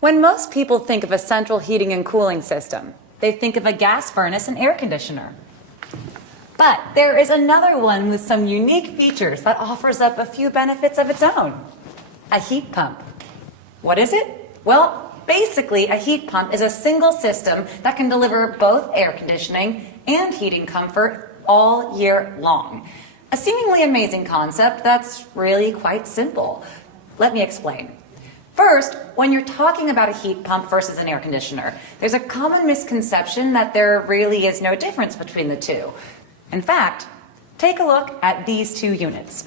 When most people think of a central heating and cooling system, they think of a gas furnace and air conditioner. But there is another one with some unique features that offers up a few benefits of its own. A heat pump. What is it? Well, basically, a heat pump is a single system that can deliver both air conditioning and heating comfort all year long. A seemingly amazing concept that's really quite simple. Let me explain. First, when you're talking about a heat pump versus an air conditioner, there's a common misconception that there really is no difference between the two. In fact, take a look at these two units.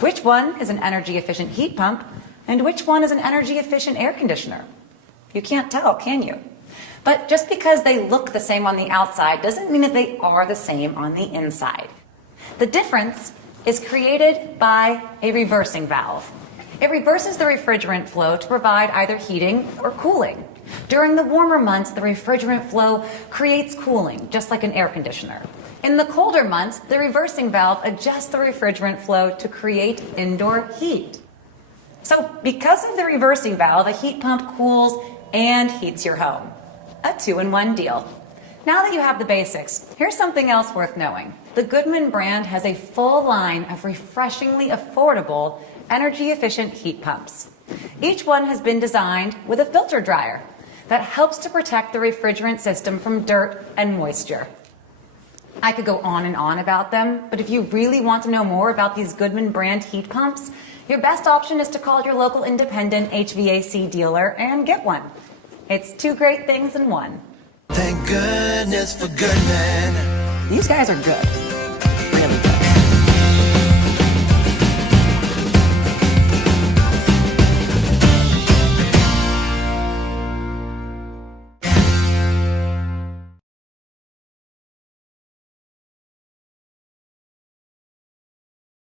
Which one is an energy-efficient heat pump, and which one is an energy-efficient air conditioner? You can't tell, can you? But just because they look the same on the outside doesn't mean that they are the same on the inside. The difference is created by a reversing valve. It reverses the refrigerant flow to provide either heating or cooling. During the warmer months, the refrigerant flow creates cooling, just like an air conditioner. In the colder months, the reversing valve adjusts the refrigerant flow to create indoor heat. So because of the reversing valve, a heat pump cools and heats your home. A two-in-one deal. Now that you have the basics, here's something else worth knowing. The Goodman brand has a full line of refreshingly affordable, energy-efficient heat pumps. Each one has been designed with a filter dryer that helps to protect the refrigerant system from dirt and moisture. I could go on and on about them, but if you really want to know more about these Goodman brand heat pumps, your best option is to call your local independent HVAC dealer and get one. It's two great things in one. Thank goodness for Goodman. These guys are good.